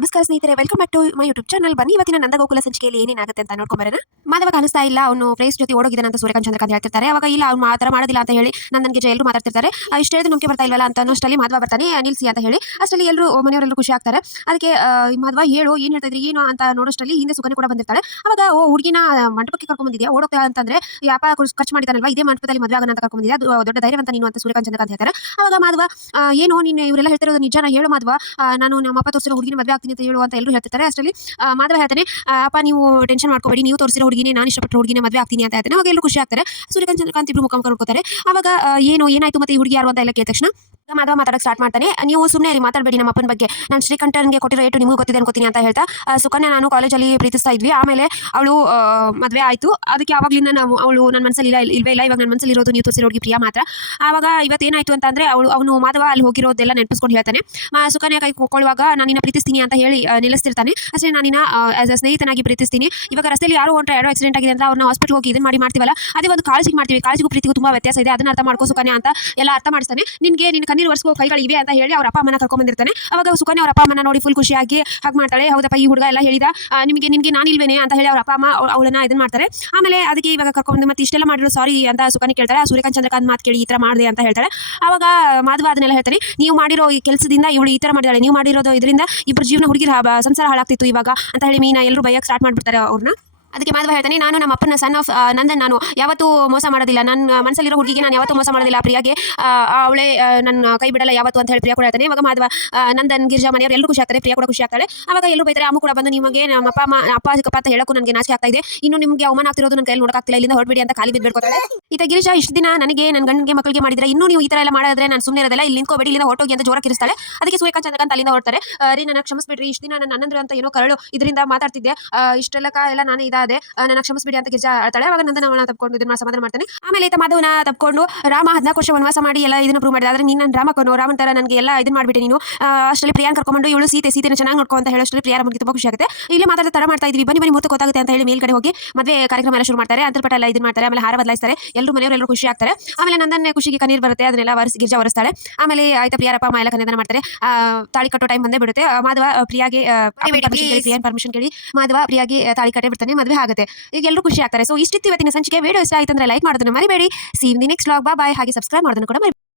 ನಮಸ್ಕಾರ ಸ್ನೇಹಿತರೆ, welcome back to my YouTube channel. ಬನ್ನಿ ಇವತ್ತಿನ ನಂದಗೋಕುಲ ಸಂಚಿಕೆಯಲ್ಲಿ ಏನೇನಾಗುತ್ತೆ ಅಂತ ನೋಡ್ಕೊಂಬರೋಣ. ಮಾಧವ ಕಾಣಿಸ್ತಾ ಇಲ್ಲ, ಅವನು ಪ್ರೇಸ್ ಜೊತೆ ಓಡೋಗಿದ್ದಾನೆ ಅಂತ ಸೂರ್ಯಕಾಂತ್ ಚಂದ್ರಕಾಂತ್ ಹೇಳ್ತಿರ್ತಾರೆ. ಅವಾಗ ಇಲ್ಲ ಅವ್ನು ಆ ಥರ ಮಾಡೋದಿಲ್ಲ ಅಂತ ಹೇಳಿ ನನಗೆ ಎಲ್ಲರೂ ಮಾತಾಡ್ತಿರ್ತಾರೆ. ಇಷ್ಟು ಹೇಳಿದ್ರೆ ನಂಬಿಕೆ ಬರ್ತಾ ಇಲ್ವಲ್ಲ ಅಂತ ಅಷ್ಟರಲ್ಲಿ ಮಾಧವ ಬರ್ತಾನೆ, ನಿಲ್ಸಿ ಅಂತ ಹೇಳಿ. ಅಷ್ಟರಲ್ಲಿ ಎಲ್ಲರೂ ಮನೆಯವರೆಲ್ಲರೂ ಖುಷಿ ಆಗ್ತಾರೆ. ಅದಕ್ಕೆ ಮಾಧವ ಹೇಳು ಏನು ಹೇಳ್ತಾ ಇದ್ರಿ ಏನು ಅಂತ ನೋಡೋಷ್ಟರಲ್ಲಿ ಹಿಂದೆ ಸುಕನ್ಯಾ ಕೂಡ ಬಂದಿರ್ತಾಳೆ. ಅವಾಗ ಹುಡುಗಿನ ಮಂಟಪಕ್ಕೆ ಕರ್ಕೊಂಡ್ಬಂದಿದ್ಯಾ, ಓಡೋಗ್ತಾ ಅಂತಂದ್ರೆ ಯಾಪ ಖರ್ಚು ಮಾಡಿದಾನಲ್ವಾ, ಇದೇ ಮಂಟಪದಲ್ಲಿ ಮದುವೆ ಆಗೋಣ ಅಂತ ಕರ್ಕೊಂಡ್ಬಂದಿದ್ಯಾ, ಅದು ದೊಡ್ಡ ಧೈರ್ಯವಂತ ನೀನು ಅಂತ ಸೂರ್ಯಕಾಂತ್ ಚಂದ್ರಕಾಂತ್ ಹೇಳ್ತಾರೆ. ಅವಾಗ ಮಾಧವ ಏನು ನೀನು ಇವರೆಲ್ಲ ಹೇಳ್ತಿರೋದು ನಿಜಾನ ಹೇಳು ಮಾಧವ, ನಾನು ನಮ್ಮಪ್ಪ ತೋರಿಸಿರೋ ಹುಡುಗಿನ ಮದುವೆ ಆಗ್ತೀನಿ ಅಂತ ಹೇಳು ಅಂತ ಎಲ್ಲರೂ ಹೇಳ್ತಿರ್ತಾರೆ. ಅಷ್ಟರಲ್ಲಿ ಮಾಧವ ಹೇಳ್ತಾನೆ, ಅಪ್ಪ ನೀವು ಟೆನ್ಷನ್ ಮಾಡ್ಕೋಬೇಡಿ, ನೀವು ತೋರಿಸಿರೋ ಹುಡುಗಿನೇ ನಾನು ಇಷ್ಟಪಟ್ಟ ಹುಡುಗಿನೇ ಮದುವೆ ಆಗ್ತೀನಿ ಅಂತ ಹೇಳ್ತಾನೆ. ಅವಾಗ ಎಲ್ಲರೂ ಖುಷಿ ಆಗ್ತಾರೆ. ಸೂರ್ಯಕಾಂತ್ ಚಂದ್ರಕಾಂತ್ ಇಬ್ರು ಮುಖಾಮುಖ ನೋಡ್ಕೋತಾರೆ. ಅವಾಗ ಏನಾಯ್ತು ಮತ್ತೆ ಈ ಹುಡುಗಿ ಯಾರು ಅಂತ ಎಲ್ಲ ಕೇಳಿದ ತಕ್ಷಣ ಮಾಧವ ಮಾತಾಡಕ್ಕೆ ಸ್ಟಾರ್ಟ್ ಮಾಡ್ತಾನೆ. ನೀವು ಸುಮ್ಮನೆ ಮಾತಾಡಬೇಡಿ, ನಮ್ಮ ಅಪ್ಪನ ಬಗ್ಗೆ ನಾನು ಶ್ರೀಕಂಠನ್ಗೆ ಕೊಟ್ಟಿರೋ ಏಟು ನಿಮಗೂ ಗೊತ್ತಿದೆ ಅನ್ಕೋತೀನಿ ಅಂತ ಹೇಳ್ತಾ, ಸುಕನ್ಯಾ ನಾನು ಕಾಲೇಜಲ್ಲಿ ಪ್ರೀತಿಸ್ತಾ ಇದ್ವಿ, ಆಮೇಲೆ ಅವಳು ಮದುವೆ ಆಯಿತು. ಅದಕ್ಕೆ ಆವಾಗಲಿಂದ ಅವಳು ನನ್ನ ಮನಸ್ಸಲ್ಲಿ ಇಲ್ವೇ ಇಲ್ಲ, ಇವಾಗ ನನ್ನ ಮನಸ್ಸಲ್ಲಿ ಇರೋದು ನೀವು ತೋರಿಸಿರೋ ಹುಡುಗಿ ಪ್ರಿಯಾ ಮಾತ್ರ. ಆವಾಗ ಇವತ್ತೇನಾಯಿತು ಅಂತ ಅಂದರೆ ಅವನು ಮಾಧವ ಅಲ್ಲಿ ಹೋಗಿರೋದೆಲ್ಲ ನೆನಪಿಸ್ಕೊಂಡು ಹೇಳ್ತಾನೆ. ಸುಕನ್ಯಾ ಕೈ ಕೊಕೊಳ್ಳುವಾಗ ನಾನು ನಿನ್ನ ಪ್ರೀತಿಸ್ತೀನಿ ಅಂತ ಹೇಳಿ ನಿಲ್ಲಿಸ್ತಿರ್ತಾನೆ. ಅಷ್ಟೇ ನಾನು ನಿನ್ನ ಆಸ್ ಅ ಸ್ನೇಹಿತನಾಗಿ ಪ್ರೀತಿಸ್ತೀನಿ. ಇವಾಗ ರಸ್ತೆಯಲ್ಲಿ ಯಾರೋ ಹೊಂಟ್ರೆ ಯಾರೋ ಆಕ್ಸಿಡೆಂಟ್ ಆಗಿದೆ ಅಂತ ಅವ್ರನ್ನ ಹಾಸ್ಪಿಟಲ್ ಹೋಗಿ ಇದನ್ನು ಮಾಡ್ತೀವಲ್ಲ, ಅದೇ ಒಂದು ಕಾಳಜಿಗೆ ಮಾಡ್ತೀವಿ. ಕಾಳಜಿಗೂ ಪ್ರೀತಿಗೂ ತುಂಬ ವ್ಯತ್ಯಾಸ ಇದೆ, ಅದನ್ನ ಅರ್ಥ ಮಾಡ್ಕೋ ಸುಕನ್ಯಾ ಅಂತ ಎಲ್ಲ ಅರ್ಥ ಮಾಡಿಸ್ತಾನೆ. ನಿನ್ನ ಕಣ್ಣೀರು ಒರೆಸ್ಕೋ ಕೈಗಳು ಇವೆ ಅಂತ ಹೇಳಿ ಅವ್ರ ಅಪ್ಪ ಅಮ್ಮನ ಕರ್ಕೊಂಡ್ ಬಂದಿರ್ತಾನೆ. ಅವಾಗ ಸುಕನ್ಯಾ ಅವ್ರ ಅಪ್ಪ ಅಮ್ಮನ ನೋಡಿ ಫುಲ್ ಖುಷಿಯಾಗಿ ಹಾಗೆ ಮಾಡ್ತಾಳೆ. ಹೌದಪ್ಪ ಈ ಹುಡುಗ ಎಲ್ಲ ಹೇಳಿದ, ನಿನಗೆ ನಾನು ಇಲ್ವೇನೆ ಅಂತ ಹೇಳಿ ಅವ್ರ ಅಪ್ಪ ಅಮ್ಮ ಅವಳನ್ನ ಇದನ್ನ ಮಾಡ್ತಾರೆ. ಆಮೇಲೆ ಅದಕ್ಕೆ ಇವಾಗ ಕರ್ಕೊಂಡು ಮತ್ತೆ ಇಷ್ಟೆಲ್ಲ ಮಾಡಿದ್ರು ಸಾರಿ ಅಂತ ಸುಕನ್ಯಾ ಕೇಳ್ತಾಳೆ. ಸೂರ್ಯಕಾಂತ್ ಚಂದ್ರಕಾಂತ್ ಮಾತು ಕೇಳಿ ಈ ಥರ ಮಾಡಿದೆ ಅಂತ ಹೇಳ್ತಾಳೆ. ಅವಾಗ ಮಾಧವ ಅದನ್ನೆಲ್ಲ ಹೇಳ್ತಾನೆ, ನೀವು ಮಾಡಿರೋ ಈ ಕೆಲಸದಿಂದ ಇವಳು ಈ ಥರ ಮಾಡಿದಾಳೆ, ನೀವು ಮಾಡಿರೋದು ಇದರಿಂದ ಇಬ್ಬರು ಜೀವನ ಹುಡುಗಿರ ಸಂಸಾರ ಹಾಳಾಗ್ತಿತ್ತು ಇವಾಗ ಅಂತ ಹೇಳಿ ಮೀನಾ ಎಲ್ಲರೂ ಬೈಯಕ್ಕೆ ಸ್ಟಾರ್ಟ್ ಮಾಡ್ಬಿಡ್ತಾರೆ ಅವ್ರನ್ನ. ಅದಕ್ಕೆ ಮಾಧವ ಹೇಳ್ತಾನೆ, ನಾನು ನಮ್ಮ ಅಪ್ಪನ ಸನ್ ಆಫ್ ನಂದನ್, ನಾನು ಯಾವತ್ತೂ ಮೋಸ ಮಾಡೋದಿಲ್ಲ, ನನ್ನ ಮನಸ್ಸಲ್ಲಿರೋ ಹುಡುಗಿಗೆ ನಾನು ಯಾವತ್ತೂ ಮೋಸ ಮಾಡೋದಿಲ್ಲ, ಪ್ರಿಯಾಗೆ ಅವಳೇ ನನ್ನ ಕೈ ಬಿಡಲ್ಲ ಯಾವತ್ತು ಅಂತ ಹೇಳಿ ಪ್ರಿಯಾ ಕೂಡ ಹೇಳ್ತಾನೆ. ಇವಾಗ ಮಾಧವ ನಂದನ್ ಗಿರಿಜಾ ಮನೆಯವರು ಎಲ್ಲರೂ ಖುಷಿ ಆಗ್ತಾರೆ, ಪ್ರಿಯಾ ಕೂಡ ಖುಷಿ ಆಗ್ತಾಳೆ. ಅವಾಗ ಎಲ್ಲರೂ ಬೈತಾರೆ. ಅಮ್ಮ ಕೂಡ ಬಂದು ನಿಮಗೆ ನಮ್ಮ ಅಪ್ಪ ಚಿಕ್ಕಪ್ಪ ಅಂತ ಹೇಳಕ್ಕೂ ನನಗೆ ನಾಚಿಕೆ ಆಗ್ತಾ ಇದೆ, ಇನ್ನು ನಿಮಗೆ ಅವಮಾನ ಆಗ್ತಿರೋದು ನನ್ನ ಕೈಯಲ್ಲಿ ನೋಡಕ್ಕಾಗ್ತಿಲ್ಲ, ಇಲ್ಲಿಂದ ಹೊರಬಿಡಿ ಅಂತ ಖಾಲಿ ಬಿಡ್ಬೇಡ್ಕೊತಾಳೆ. ಈತ ಗಿರಿಜಾ ಇಷ್ಟು ದಿನ ನನಗೆ ನನ್ನ ಗಂಡಿಗೆ ಮಕ್ಕಳಿಗೆ ಮಾಡಿದ್ರೆ ಇನ್ನೂ ನೀವು ಈ ಥರ ಎಲ್ಲ ಮಾಡಿದ್ರೆ ನಾನು ಸುಮ್ಮನೆ ಇರೋದಿಲ್ಲ, ಇಲ್ಲಿ ನಿಂತ್ಕೋಬೇಡಿ, ಇಲ್ಲಿಂದ ಹೊರಟೋಗಿ ಅಂತ ಜೋರ ಕಿರಿಸ್ತಾಳೆ. ಅದಕ್ಕೆ ಸೂರ್ಯಕಾಂತ್ ಚಂದ್ರಕಾಂತ್ ಅಲ್ಲಿಂದ ಹೊರಡ್ತಾರೆ. ರೀ ನನ್ನ ಕ್ಷಮಿಸ್ಬಿಡ್ರಿ, ಇಷ್ಟು ದಿನ ನನ್ನ ಅನ್ನಂದ್ರು ಅಂತ ಏನೋ ಕರಳು ಇದರಿಂದ ಮಾತಾಡ್ತಿದ್ದೆ, ಇಷ್ಟೆಲ್ಲ ಎಲ್ಲ ನಾನು ಇದಾದೆ, ನನ್ನ ಕ್ಷಮಿಸ್ಬಿಡಿ ಅಂತ ಗಿರಿಜಾ ಹೇಳ್ತಾಳೆ. ಅವಾಗ ನಂದನ ಅವನ ತಪ್ಪಿಕೊಂಡು ಇದನ್ನ ಸಮಾಧಾನ ಮಾಡ್ತಾನೆ. ಆಮೇಲೆ ಈತ ಮಾಧವನ ತಪ್ಪಿಕೊಂಡು ರಾಮ 14 ವರ್ಷ ವನವಾಸ ಮಾಡಿ ಎಲ್ಲ ಇದನ್ನ ಪ್ರೂವ್ ಮಾಡಿದ, ಆದ್ರೆ ನೀನು ನನ್ನ ರಾಮನ್ ತರ ನನಗೆ ಎಲ್ಲ ಇದನ್ನ ಮಾಡಿಬಿಟ್ಟೆ ನೀನು. ಅಷ್ಟರಲ್ಲಿ ಪ್ರಿಯಾನ್ ಕರ್ಕೊಂಡು ಇವಳು ಸೀತೆನ ಚೆನ್ನಾಗಿ ನೋಡ್ಕೊ ಅಂತ ಹೇಳೋಷ್ಟರಲ್ಲಿ ಪ್ರಿಯಾರ ಬಗ್ಗೆ ತುಂಬ ಖುಷಿ ಆಗುತ್ತೆ. ಇಲ್ಲಿ ಮಾತಾಡ್ತಾ ತಡ ಮಾಡ್ತಾ ಇದ್ವಿ, ಬನ್ನಿ ಮುಹೂರ್ತ ಗೊತ್ತಾಗುತ್ತೆ ಅಂತ ಹೇಳಿ ಮೇಲ್ಗಡೆ ಹೋಗಿ ಮದುವೆ ಕಾರ್ಯಕ್ರಮ ಎಲ್ಲ ಶುರು ಮಾಡ್ತಾರೆ. ಅಂತರ್ಪಟ ಎಲ್ಲ ಇದನ್ನ ಮಾಡ್ತಾರೆ. ಆಮೇಲೆ ಹಾರ ಬದಲಾಯಿಸ್ತಾರೆ. ಎಲ್ಲರೂ ಮನೆಯವರೆಲ್ಲರೂ ಖುಷಿ ಆಗ್ತಾರೆ. ಆಮೇಲೆ ನಂದನ್ನೇ ಖುಷಿಗೆ ಕಣ್ಣೀರು ಬರುತ್ತೆ, ಅದನ್ನೆಲ್ಲ ಗಿರಿಜಾ ಒರೆಸ್ತಾಳೆ. ಆಮೇಲೆ ಆಯ್ತಾ ಪ್ರಿಯಾರಪ್ಪ ಅಮ್ಮ ಎಲ್ಲ ಕನ್ಯಾದಾನ ಮಾಡ್ತಾರೆ. ತಾಳಿ ಕಟ್ಟೋ ಟೈಮ್ ಬಂದೇ ಬಿಡುತ್ತೆ. ಮಾಧವ ಪ್ರಿಯಾಗೆ ಪರ್ಮಿಷನ್ ಕೇಳಿ ಮಾಧವ ಪ್ರಿಯಾಗೆ ತಾಳಿ ಕಟ್ಟೆ ಬಿಡ್ತಾನೆ, ಮದುವೆ ಆಗುತ್ತೆ. ಈಗ ಎಲ್ಲರೂ ಖುಷಿ ಆಗ್ತಾರೆ. ಸೊ ಇಷ್ಟಿತ್ತು ಇವತ್ತಿನ ಸಂಚಿಕೆ. ವಿಡಿಯೋ ಇಷ್ಟ ಆಯ್ತು ಅಂದ್ರೆ ಲೈಕ್ ಮಾಡೋದನ್ನ ಮರಿಬೇಡಿ. See you in the next vlog. Bye. ಹಾಗೆ ಸಬ್ಸ್ಕ್ರೈಬ್ ಮಾಡೋದನ್ನ ಕೂಡ ಮರಿಬೇಡಿ.